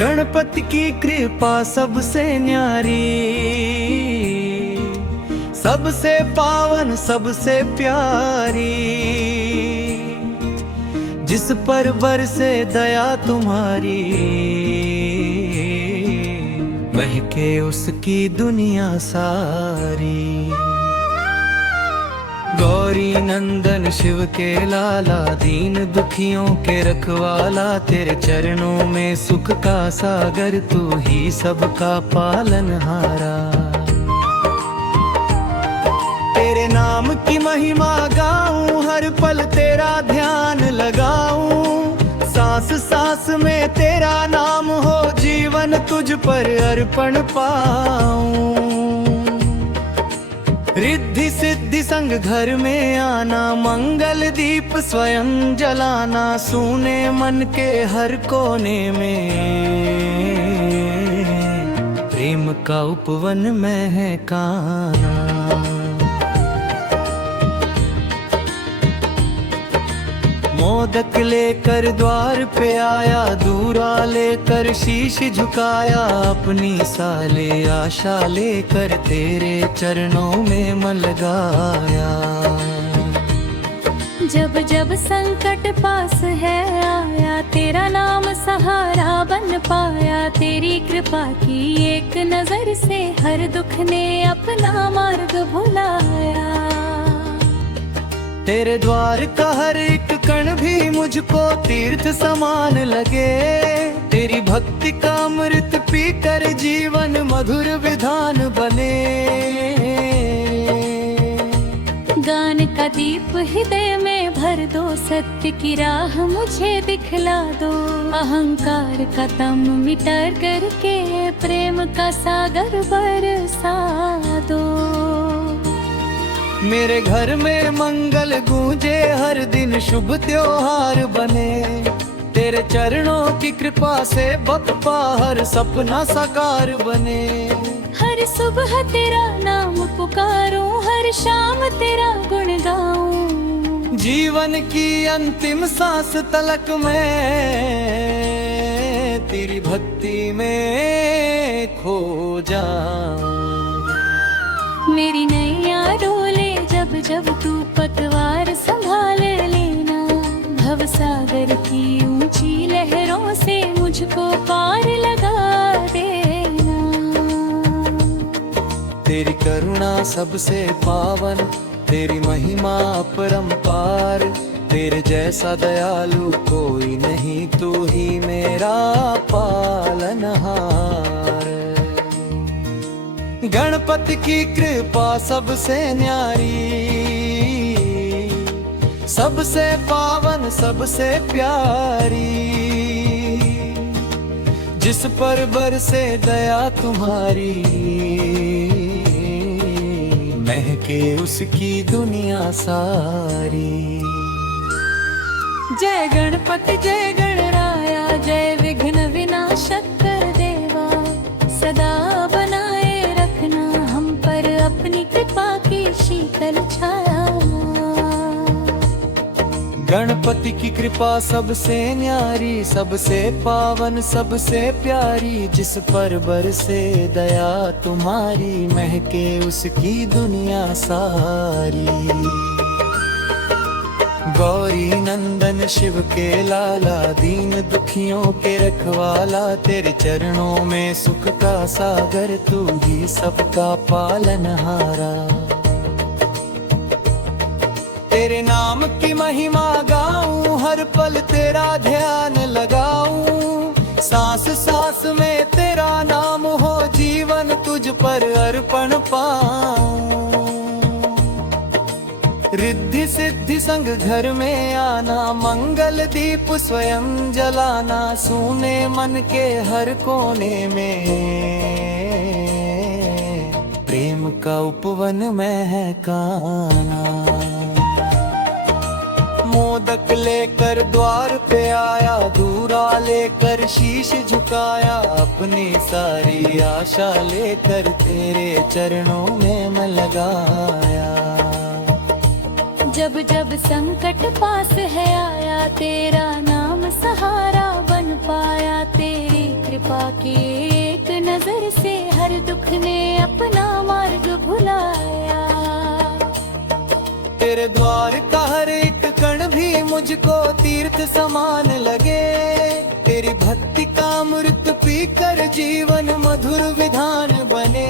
गणपति की कृपा सबसे न्यारी, सबसे पावन सबसे प्यारी, जिस पर बरसे दया तुम्हारी, महके उसकी दुनिया सारी। गौरी नंदन शिव के लाला, दीन दुखियों के रखवाला, तेरे चरणों में सुख का सागर, तू ही सबका पालनहारा। तेरे नाम की महिमा गाऊं, हर पल तेरा ध्यान लगाऊं, सांस सांस में तेरा नाम हो, जीवन तुझ पर अर्पण पाऊं। रिद्धि सिद्धि संग घर में आना, मंगल दीप स्वयं जलाना, सूने मन के हर कोने में प्रेम का उपवन महकाना। मोदक लेकर द्वार पे आया, दूरा लेकर शीश झुकाया, अपनी साले आशा लेकर तेरे चरणों में मन लगाया। जब जब संकट पास है आया, तेरा नाम सहारा बन पाया, तेरी कृपा की एक नजर से हर दुख ने अपना मार्ग भुलाया। तेरे द्वार का हर एक कण भी मुझको तीर्थ समान लगे, तेरी भक्ति का अमृत पीकर जीवन मधुर विधान बने। गान का दीप हृदय में भर दो, सत्य की राह मुझे दिखला दो, अहंकार का तम मिटा करके प्रेम का सागर बरसा दो। मेरे घर में मंगल गूंजे, हर दिन शुभ त्योहार बने, तेरे चरणों की कृपा से बप्पा हर सपना साकार बने। हर सुबह तेरा नाम पुकारूं, हर शाम तेरा गुण गाऊं, जीवन की अंतिम सांस तलक में तेरी भक्ति में खो जाऊं। मेरी नैया डोले जब जब तू पतवार संभाल लेना, भव सागर की ऊंची लहरों से मुझको पार लगा देना। तेरी करुणा सबसे पावन, तेरी महिमा अपरंपार, तेरे जैसा दयालु कोई नहीं, तू ही मेरा पालनहार। गणपति की कृपा सबसे न्यारी, सबसे पावन सबसे प्यारी, जिस पर बरसे दया तुम्हारी, महके उसकी दुनिया सारी। जय गणपति जय गणराया, जय विघ्न विनाशक कर देवा, सदा बनाए रखना हम पर अपनी कृपा की शीतल छाया। गणपति की कृपा सबसे न्यारी, सबसे पावन सबसे प्यारी, जिस पर बरसे दया तुम्हारी, महके उसकी दुनिया सारी। गौरी नंदन शिव के लाला, दीन दुखियों के रखवाला, तेरे चरणों में सुख का सागर, तू ही सबका पालनहारा। तेरे नाम की महिमा गाऊं, हर पल तेरा ध्यान लगाऊं, सांस सांस में तेरा नाम हो, जीवन तुझ पर अर्पण पाऊं। रिद्धि सिद्धि संग घर में आना, मंगल दीप स्वयं जलाना, सूने मन के हर कोने में प्रेम का उपवन महकाना। मोदक लेकर द्वार पे आया, दूरा लेकर शीश झुकाया, अपनी सारी आशा लेकर तेरे चरणों में मन लगाया। जब जब संकट पास है आया, तेरा नाम सहारा बन बन पाया तेरी कृपा की एक नजर से, हर दुख ने अपना मार्ग भुलाया। तेरे द्वार का हर एक कण भी मुझको तीर्थ समान लगे, तेरी भक्ति का अमृत पीकर जीवन मधुर विधान बने।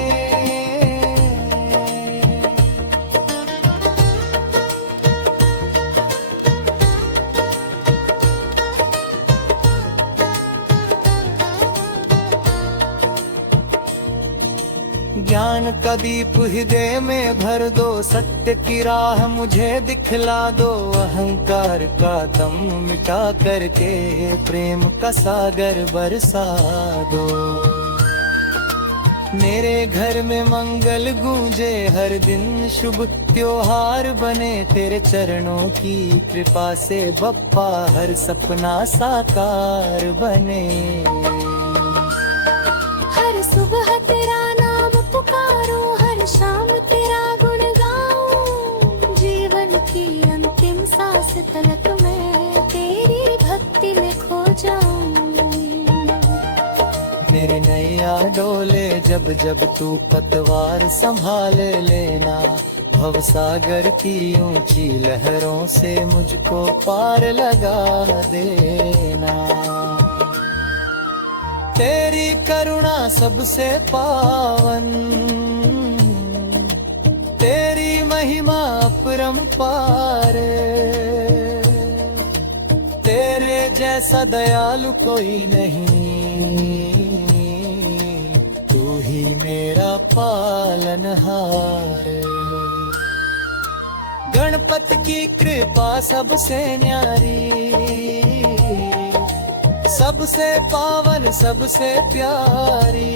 ज्ञान का दीप हृदय में भर दो, सत्य की राह मुझे दिखला दो, अहंकार का दम मिटा करके प्रेम का सागर बरसा दो। मेरे घर में मंगल गूंजे हर दिन, शुभ त्योहार बने तेरे चरणों की कृपा से, बप्पा हर सपना साकार बने। हर सुबह तेरा पुकारूं, हर शाम तेरा गुण गाऊं, जीवन की अंतिम सांस तलक मैं तेरी भक्ति में खो जाऊं। मेरी नैया डोले जब जब तू पतवार संभाल लेना, भवसागर की ऊंची लहरों से मुझको पार लगा देना। तेरी करुणा सबसे पावन, तेरी महिमा अपरंपार, तेरे जैसा दयालु कोई नहीं, तू ही मेरा पालनहार। गणपति की कृपा सबसे न्यारी, सबसे पावन सबसे प्यारी,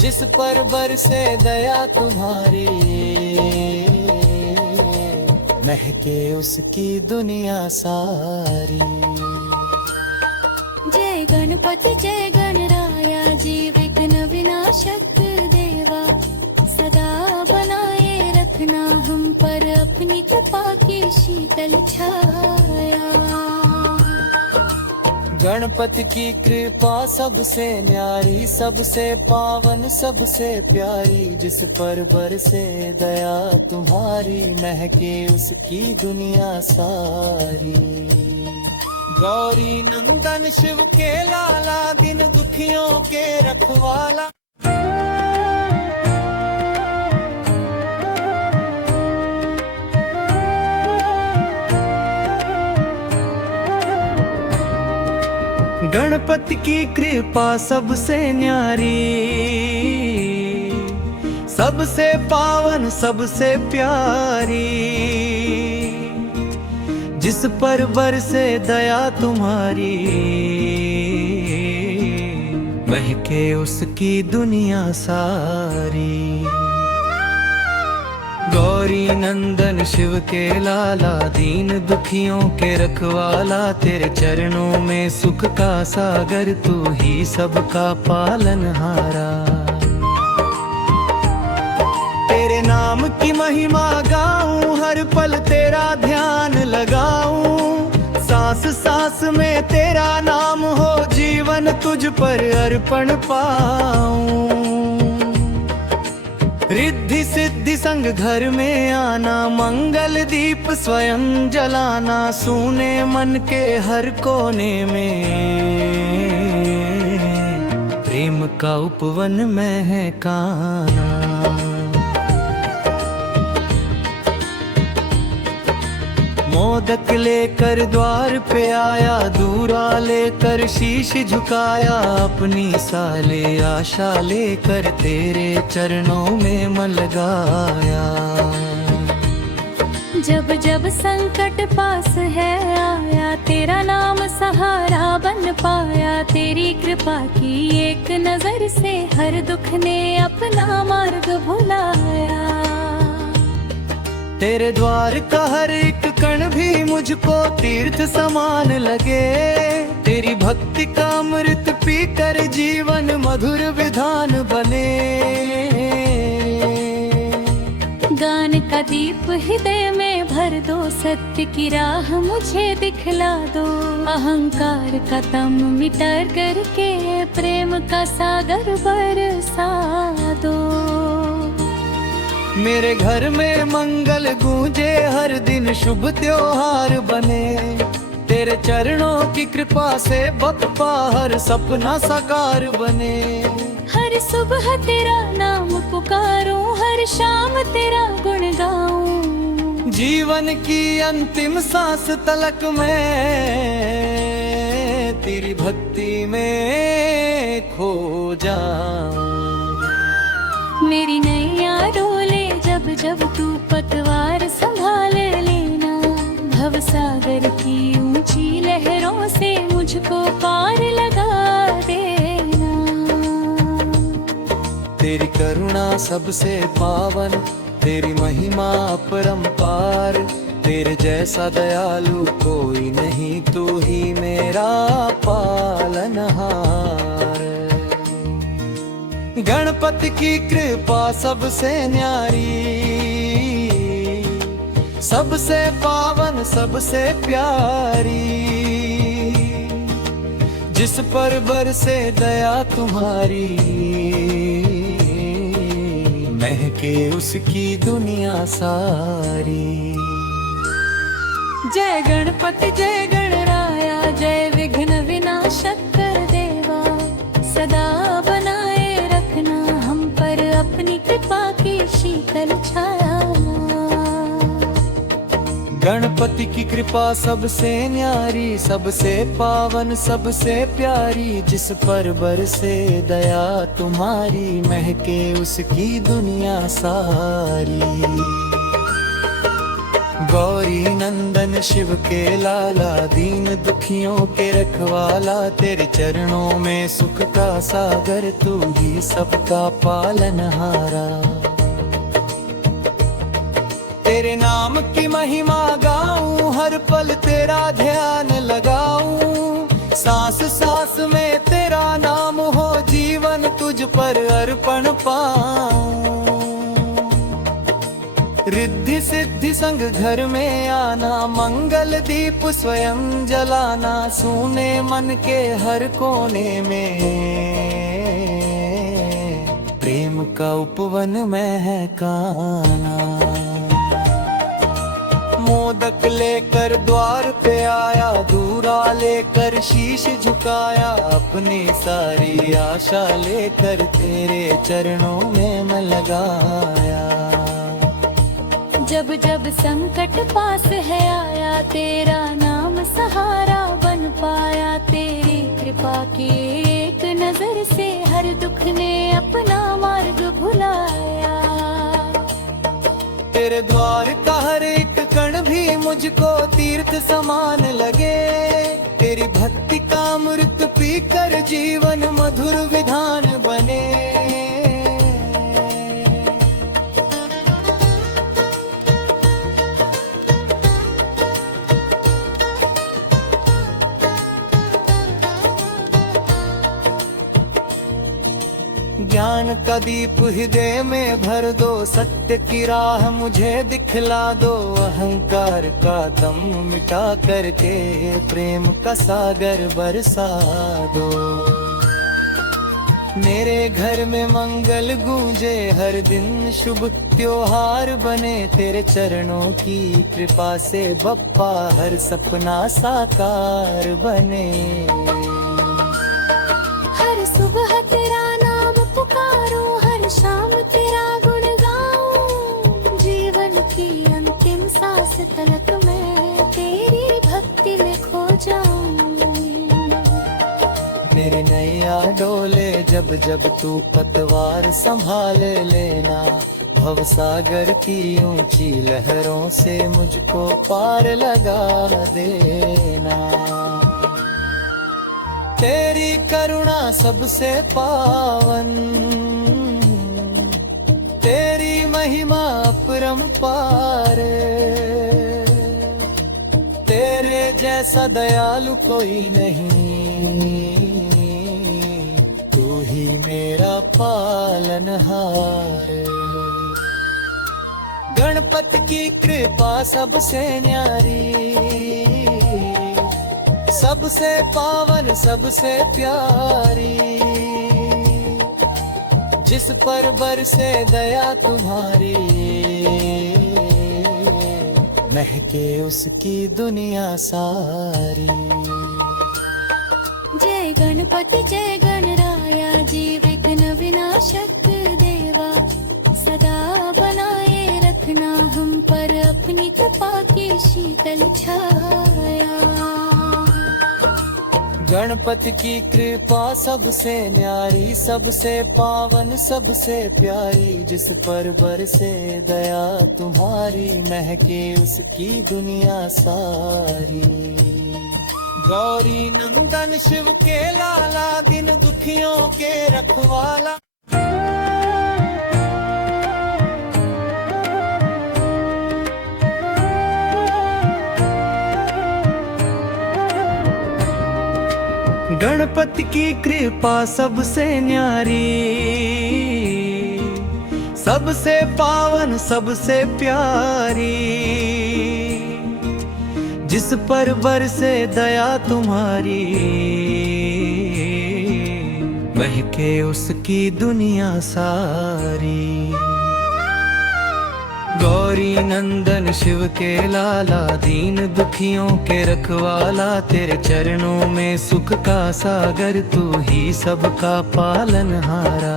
जिस पर बरसे दया तुम्हारी, महके उसकी दुनिया सारी। जय गणपति जय गणराया, जीव विघ्न विनाशक देवा, सदा बनाए रखना हम पर अपनी कृपा की शीतल छाया। गणपति की कृपा सबसे न्यारी, सबसे पावन सबसे प्यारी, जिस पर बरसे दया तुम्हारी, महके उसकी दुनिया सारी। गौरी नंदन शिव के लाला, दिन दुखियों के रखवाला। गणपति की कृपा सबसे न्यारी, सबसे पावन सबसे प्यारी, जिस पर बरसे दया तुम्हारी, महके उसकी दुनिया सारी। गौरी नंदन शिव के लाला, दीन दुखियों के रखवाला, तेरे चरणों में सुख का सागर, तू ही सबका पालनहारा। तेरे नाम की महिमा गाऊं, हर पल तेरा ध्यान लगाऊं, सांस सांस में तेरा नाम हो, जीवन तुझ पर अर्पण पाऊं। रिद्धि सिद्धि संग घर में आना, मंगल दीप स्वयं जलाना, सूने मन के हर कोने में प्रेम का उपवन महकाना। मोदक लेकर द्वार पे आया, दूरा लेकर शीश झुकाया, अपनी साले आशा लेकर तेरे चरणों में मन लगाया। जब जब संकट पास है आया, तेरा नाम सहारा बन पाया, तेरी कृपा की एक नजर से हर दुख ने अपना मार्ग भुलाया। तेरे द्वार का हर एक कण भी मुझको तीर्थ समान लगे, तेरी भक्ति का अमृत पीकर जीवन मधुर विधान बने। गान का दीप हृदय में भर दो, सत्य की राह मुझे दिखला दो। अहंकार का तम मिटा करके प्रेम का सागर बरसा दो। मेरे घर में मंगल गूंजे हर दिन, शुभ त्योहार बने। तेरे चरणों की कृपा से बप्पा हर सपना साकार बने। हर सुबह तेरा नाम पुकारूं, हर शाम तेरा गुण गाऊं। जीवन की अंतिम सांस तलक में तेरी भक्ति में खो जाऊं। मेरी नैया डोले जब जब तू पतवार संभाल लेना। भव सागर की ऊंची लहरों से मुझको पार लगा देना। तेरी करुणा सबसे पावन, तेरी महिमा अपरंपार। तेरे जैसा दयालु कोई नहीं, तू ही मेरा पालनहार। गणपति की कृपा सबसे न्यारी, सबसे पावन सबसे प्यारी। जिस पर बरसे दया तुम्हारी, महके उसकी दुनिया सारी। जय गणपति जय गणराया, जय विघ्न विनाशक कर देवा। सदा बनाए रखना हम पर अपनी कृपा की शीतल छाया। गणपति की कृपा सबसे न्यारी, सबसे पावन सबसे प्यारी। जिस पर बरसे दया तुम्हारी, महके उसकी दुनिया सारी। गौरी नंदन शिव के लाला, दीन दुखियों के रखवाला। तेरे चरणों में सुख का सागर, तू ही सबका पालनहारा। तेरे नाम की महिमा गाऊं, हर पल तेरा ध्यान लगाऊं। सांस सांस में तेरा नाम हो, जीवन तुझ पर अर्पण पाऊं। रिद्धि सिद्धि संग घर में आना, मंगल दीप स्वयं जलाना। सूने मन के हर कोने में प्रेम का उपवन महकाना। मोदक लेकर द्वार पे आया, दूरा लेकर शीश झुकाया। अपनी सारी आशा लेकर तेरे चरणों में मैं लगाया। जब जब संकट पास है आया, तेरा नाम सहारा बन पाया। तेरी कृपा की एक नजर से हर दुख ने अपना मार्ग भुलाया। तेरे द्वार का हर एक कण भी मुझको तीर्थ समान लगे। तेरी भक्ति का अमृत पीकर जीवन मधुर विधान बने। ज्ञान का दीप हृदय में भर दो, सत्य की राह मुझे दिखला दो। अहंकार का दम मिटा करके प्रेम का सागर बरसा दो। मेरे घर में मंगल गूंजे हर दिन, शुभ त्योहार बने। तेरे चरणों की कृपा से बप्पा हर सपना साकार बने। हर सुबह तेरा पुकारूं, हर शाम तेरा गुण गाऊं। जीवन की अंतिम सांस तलक मैं तेरी भक्ति में खो जाऊं। मेरी नैया डोले जब जब तू पतवार संभाल लेना। भव सागर की ऊंची लहरों से मुझको पार लगा देना। तेरी करुणा सबसे पावन, तेरी महिमा अपरंपार। तेरे जैसा दयालु कोई नहीं, तू ही मेरा पालनहार। गणपति की कृपा सबसे न्यारी, सबसे पावन सबसे प्यारी, जिस पर बरसे दया तुम्हारी, महके उसकी दुनिया सारी। जय गणपति जय गणराया जी विघ्न विनाशक देवा, सदा बनाए रखना हम पर अपनी कृपा की शीतल छाया। गणपति की कृपा सबसे न्यारी, सबसे पावन सबसे प्यारी, जिस पर बरसे दया तुम्हारी, महके उसकी दुनिया सारी। गौरी नंदन शिव के लाला, दिन दुखियों के रखवाला। गणपति की कृपा सबसे न्यारी, सबसे पावन सबसे प्यारी, जिस पर बरसे दया तुम्हारी, महके उसकी दुनिया सारी। गौरी नंदन शिव के लाला, दीन दुखियों के रखवाला, तेरे चरणों में सुख का सागर, तू ही सबका पालनहारा।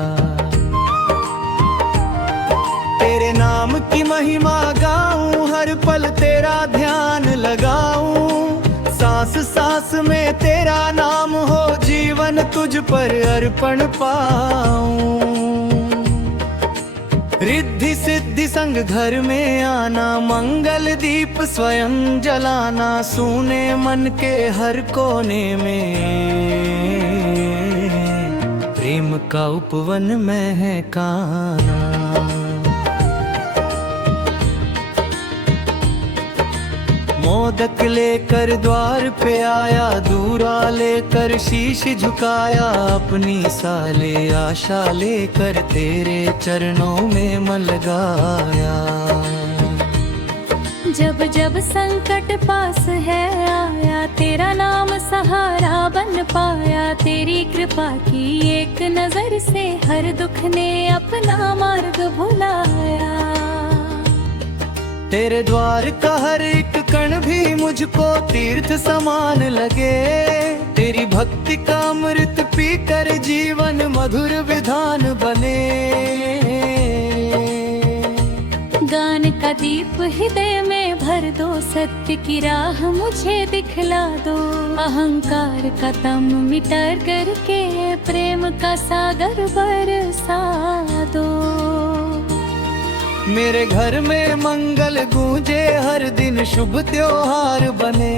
तेरे नाम की महिमा गाऊं, हर पल तेरा ध्यान लगाऊं, सांस सांस में तेरा नाम हो, जीवन तुझ पर अर्पण पाऊं। रिद्धि सिद्धि संग घर में आना, मंगल दीप स्वयं जलाना, सूने मन के हर कोने में प्रेम का उपवन महकाना। मोदक लेकर द्वार पे आया, दूरा लेकर शीश झुकाया, अपनी साले आशा लेकर तेरे चरणों में मन लगाया। जब जब संकट पास है आया, तेरा नाम सहारा बन पाया, तेरी कृपा की एक नजर से हर दुख ने अपना मार्ग भुलाया। तेरे द्वार का हर एक कण भी मुझको तीर्थ समान लगे, तेरी भक्ति का अमृत पीकर जीवन मधुर विधान बने। गान का दीप हृदय में भर दो, सत्य की राह मुझे दिखला दो, अहंकार का तम मिटा करके प्रेम का सागर बरसा दो। मेरे घर में मंगल गूंजे, हर दिन शुभ त्योहार बने,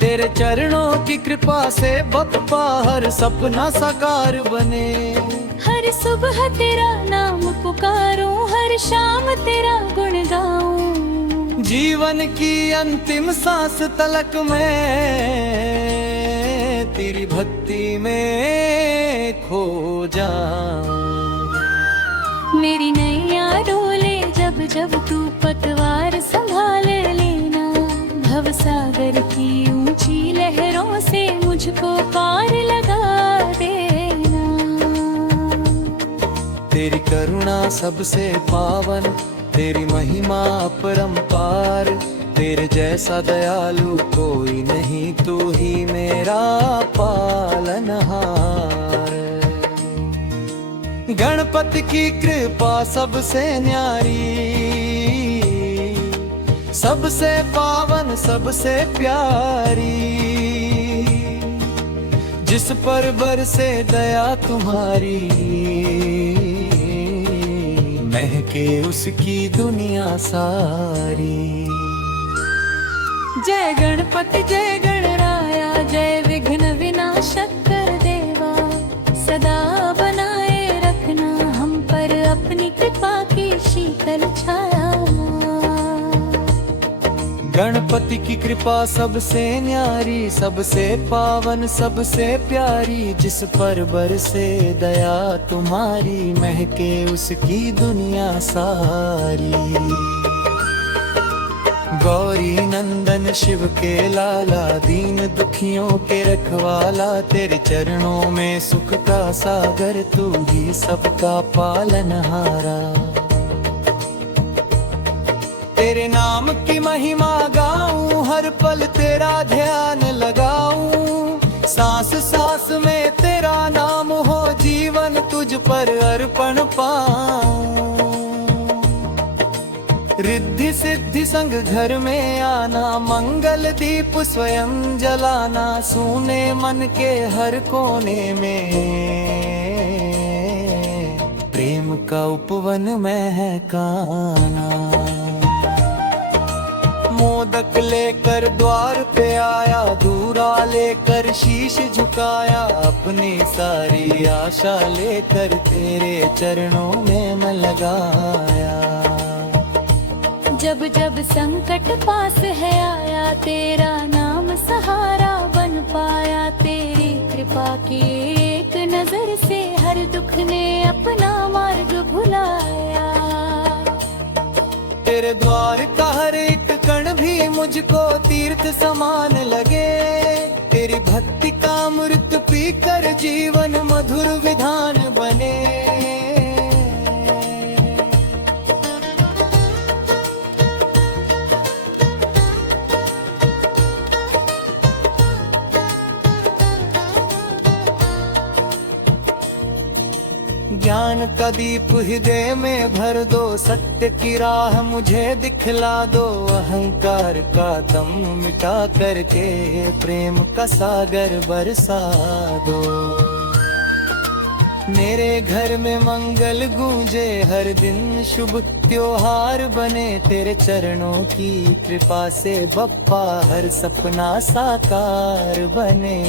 तेरे चरणों की कृपा से बप्पा हर सपना साकार बने। हर सुबह तेरा नाम पुकारूं, हर शाम तेरा गुण गाऊं, जीवन की अंतिम सांस तलक में तेरी भक्ति में खो जाऊं। मेरी नैया डोले जब जब तू पतवार संभाल लेना, भव सागर की ऊंची लहरों से मुझको पार लगा देना। तेरी करुणा सबसे पावन, तेरी महिमा अपरंपार, तेरे जैसा दयालु कोई नहीं, तू ही मेरा पालनहार। गणपति की कृपा सबसे न्यारी, सबसे पावन सबसे प्यारी, जिस पर बरसे दया तुम्हारी, महके उसकी दुनिया सारी। जय गणपति जय गणराया, जय विघ्न विनाशक देवा, सदा बनाए रखना हम पर अपनी कृपा की शीतल छाया। गणपति की कृपा सबसे न्यारी, सबसे पावन सबसे प्यारी, जिस पर बरसे दया तुम्हारी, महके उसकी दुनिया सारी। गौरी नंदन शिव के लाला, दीन दुखियों के रखवाला, तेरे चरणों में सुख का सागर, तू ही सबका पालनहारा। तेरे नाम की महिमा गाऊं, हर पल तेरा ध्यान लगाऊं, सांस सांस में तेरा नाम हो, जीवन तुझ पर अर्पण पाऊं। रिद्धि सिद्धि संग घर में आना, मंगल दीप स्वयं जलाना, सूने मन के हर कोने में प्रेम का उपवन महकाना। मोदक लेकर द्वार पे आया, दूरा लेकर शीश झुकाया, अपनी सारी आशा लेकर तेरे चरणों में मैं लगाया। जब जब संकट पास है आया, तेरा नाम सहारा बन पाया, तेरी कृपा की एक नजर से हर दुख ने अपना मार्ग भुलाया। तेरे द्वार का हर एक कण भी मुझको तीर्थ समान लगे, तेरी भक्ति का अमृत पीकर जीवन मधुर विधान बने। ज्ञान का दीप हृदय में भर दो, सत्य की राह मुझे दिखला दो, अहंकार का दम मिटा करके प्रेम का सागर बरसा दो। मेरे घर में मंगल गूंजे हर दिन, शुभ त्योहार बने, तेरे चरणों की कृपा से बप्पा हर सपना साकार बने।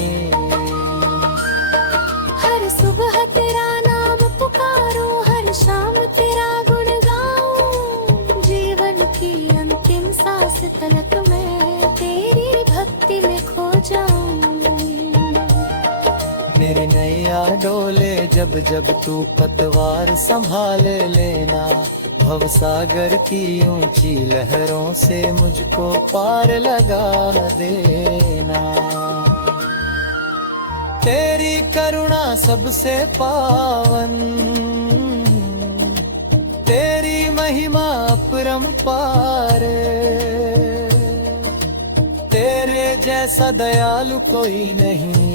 हर सुबह तेरा नाम पुकारूं, हर शाम तेरा गुण गाऊं, जीवन की अंतिम सांस तलक मैं तेरी भक्ति में खो जाऊं। मेरी नैया डोले जब जब तू पतवार संभाल लेना, भव सागर की ऊंची लहरों से मुझको पार लगा देना। तेरी करुणा सबसे पावन, तेरी महिमा अपरंपार, तेरे जैसा दयालु कोई नहीं,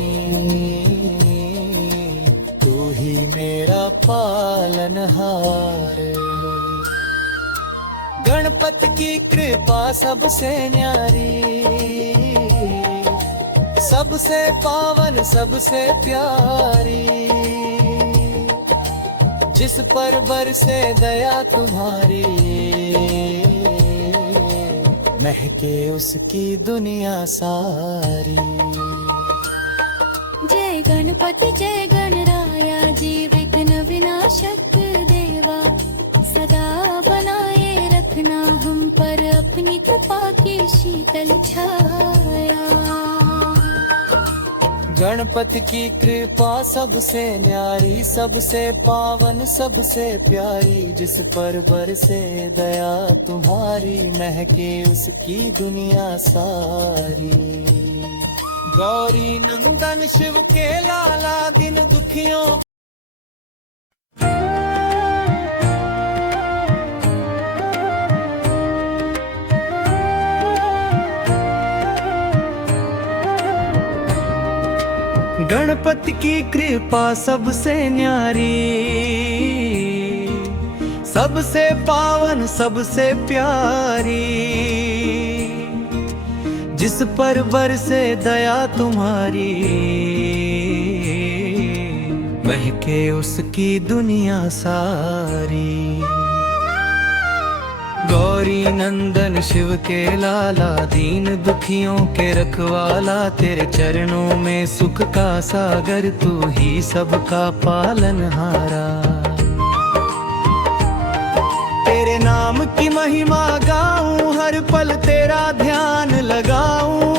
तू ही मेरा पालनहार। गणपति की कृपा सबसे न्यारी, सबसे पावन सबसे प्यारी, जिस पर बरसे दया तुम्हारी, महके उसकी दुनिया सारी। जय गणपति जय गणराया, जीव विघ्न विनाशक देवा, सदा बनाए रखना हम पर अपनी कृपा की शीतल छाया। गणपति की कृपा सबसे न्यारी, सबसे पावन सबसे प्यारी, जिस पर बरसे दया तुम्हारी, महके उसकी दुनिया सारी। गौरी नंदन शिव के लाला, दिन दुखियों गणपति की कृपा सबसे न्यारी, सबसे पावन सबसे प्यारी, जिस पर बरसे दया तुम्हारी, महके उसकी दुनिया सारी। गौरी नंदन शिव के लाला, दीन दुखियों के रखवाला, तेरे चरणों में सुख का सागर, तू ही सबका पालनहारा। तेरे नाम की महिमा गाऊं, हर पल तेरा ध्यान लगाऊं,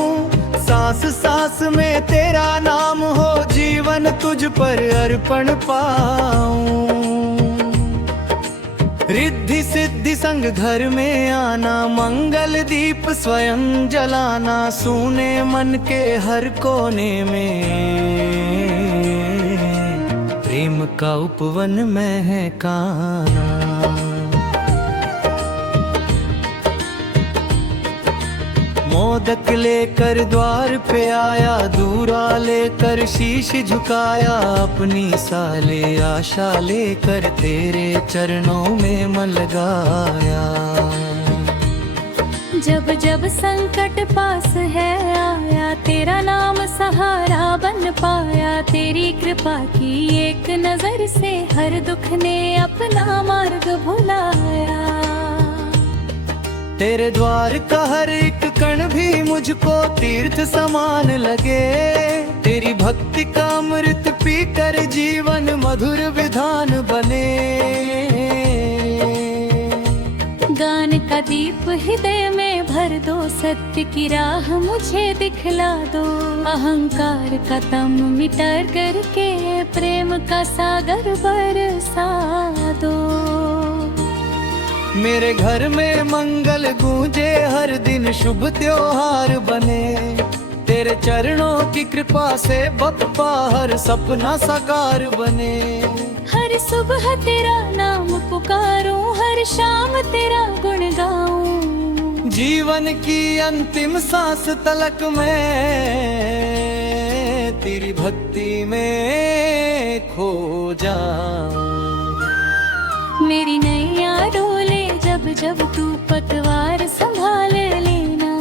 सांस सांस में तेरा नाम हो, जीवन तुझ पर अर्पण पाऊं। रिद्धि सिद्धि संग घर में आना, मंगल दीप स्वयं जलाना, सूने मन के हर कोने में प्रेम का उपवन महकाना। मोदक लेकर द्वार पे आया, दूरा लेकर शीश झुकाया, अपनी साले आशा लेकर तेरे चरणों में मन लगाया। जब जब संकट पास है आया, तेरा नाम सहारा बन पाया, तेरी कृपा की एक नजर से हर दुख ने अपना मार्ग भुलाया। तेरे द्वार का हर एक कण भी मुझको तीर्थ समान लगे, तेरी भक्ति का अमृत पीकर जीवन मधुर विधान बने। गान का दीप हृदय में भर दो, सत्य की राह मुझे दिखला दो, अहंकार का तम मिटा करके प्रेम का सागर बरसा दो। मेरे घर में मंगल गूंजे हर दिन, शुभ त्योहार बने, तेरे चरणों की कृपा से बप्पा हर सपना साकार बने। हर सुबह तेरा नाम पुकारूं, हर शाम तेरा गुण गाऊं, जीवन की अंतिम सांस तलक में तेरी भक्ति में खो जाऊं। मेरी नैया डोले जब जब तू पतवार संभाल लेना,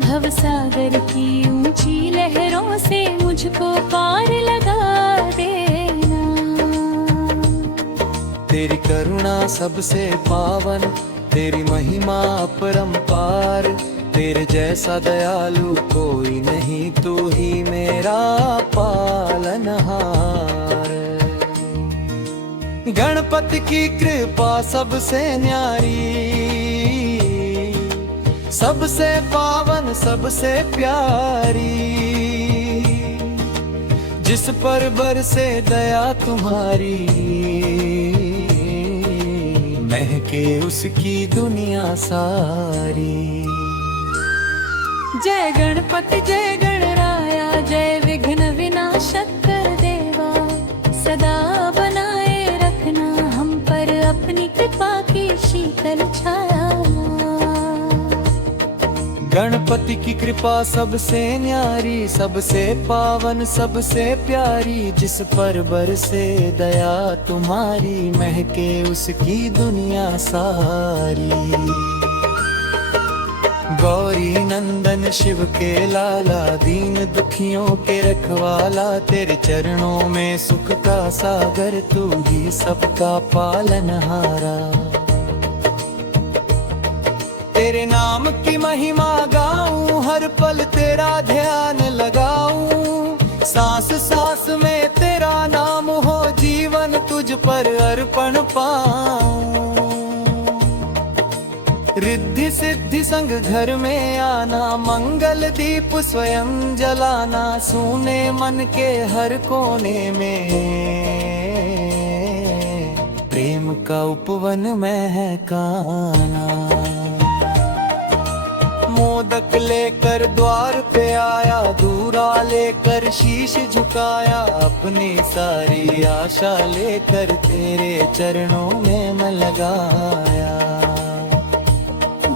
भव सागर की ऊंची लहरों से मुझको पार लगा देना। तेरी करुणा सबसे पावन, तेरी महिमा अपरंपार, तेरे जैसा दयालु कोई नहीं, तू ही मेरा पालनहार। गणपति की कृपा सबसे न्यारी, सबसे पावन सबसे प्यारी, जिस पर बरसे दया तुम्हारी, महके उसकी दुनिया सारी। जय गणपति जय गणराया, जय विघ्न विनाशक देवा, सदा बनाए रखना हम पर अपनी कृपा की शीतल छाया। गणपति की कृपा सबसे न्यारी, सबसे पावन सबसे प्यारी, जिस पर बरसे दया तुम्हारी, महके उसकी दुनिया सारी। गौरी नंदन शिव के लाला, दीन दुखियों के रखवाला, तेरे चरणों में सुख का सागर, तू ही सबका पालनहारा। तेरे नाम की महिमा गाऊं, हर पल तेरा ध्यान लगाऊं, सांस सांस में तेरा नाम हो, जीवन तुझ पर अर्पण पाऊं। रिद्धि सिद्धि संग घर में आना, मंगल दीप स्वयं जलाना, सूने मन के हर कोने में प्रेम का उपवन महकाना। मोदक लेकर द्वार पे आया, दूरा लेकर शीश झुकाया, अपनी सारी आशा लेकर तेरे चरणों में मैं लगाया।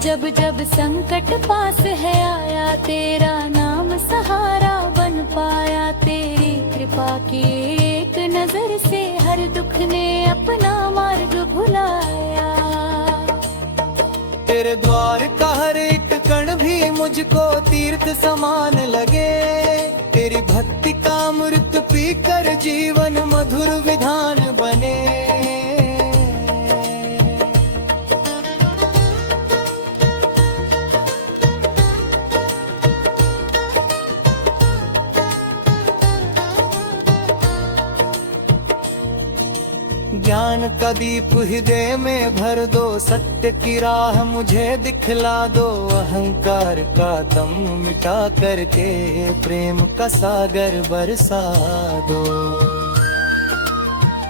जब जब संकट पास है आया, तेरा नाम सहारा बन पाया, तेरी कृपा की एक नजर से हर दुख ने अपना मार्ग भुलाया। तेरे द्वार का हर एक कण भी मुझको तीर्थ समान लगे, तेरी भक्ति का अमृत पीकर जीवन मधुर विधान बने। ज्ञान का दीप हृदय में भर दो, सत्य की राह मुझे दिखला दो, अहंकार का दम मिटा करके प्रेम का सागर बरसा दो।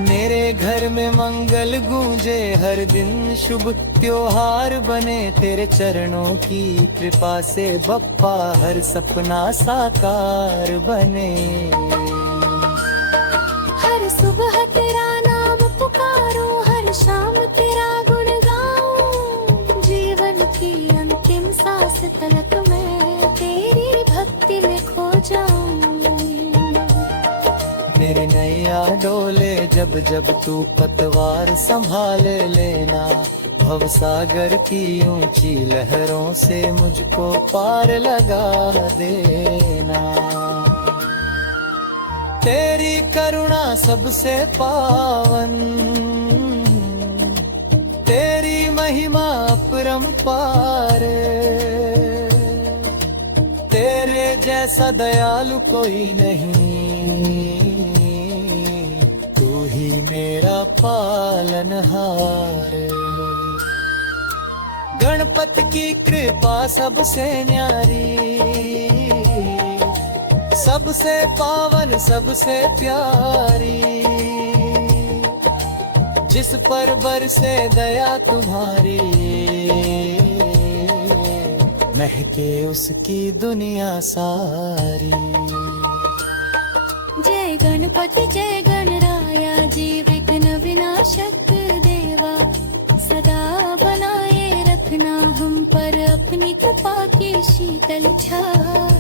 मेरे घर में मंगल गूंजे हर दिन, शुभ त्योहार बने तेरे चरणों की कृपा से बप्पा, हर सपना साकार बने। हर सुबह तेरा नाम पुकारूं, हर शाम तेरा गुण गाऊं, जीवन की अंतिम सांस तलक मैं तेरी भक्ति में खो जाऊं। मेरी नैया डोले जब जब तू पतवार संभाल लेना, भवसागर की ऊंची लहरों से मुझको पार लगा देना। तेरी करुणा सबसे पावन, तेरी महिमा अपरंपार, तेरे जैसा दयालु कोई नहीं, तू ही मेरा पालनहार। गणपति की कृपा सबसे न्यारी, सबसे पावन सबसे प्यारी, जिस पर बरसे दया तुम्हारी, महके उसकी दुनिया सारी। जय गणपति जय गणराया, जी विघ्न विनाशक देवा, सदा बनाए रखना हम पर अपनी कृपा की शीतल छाया।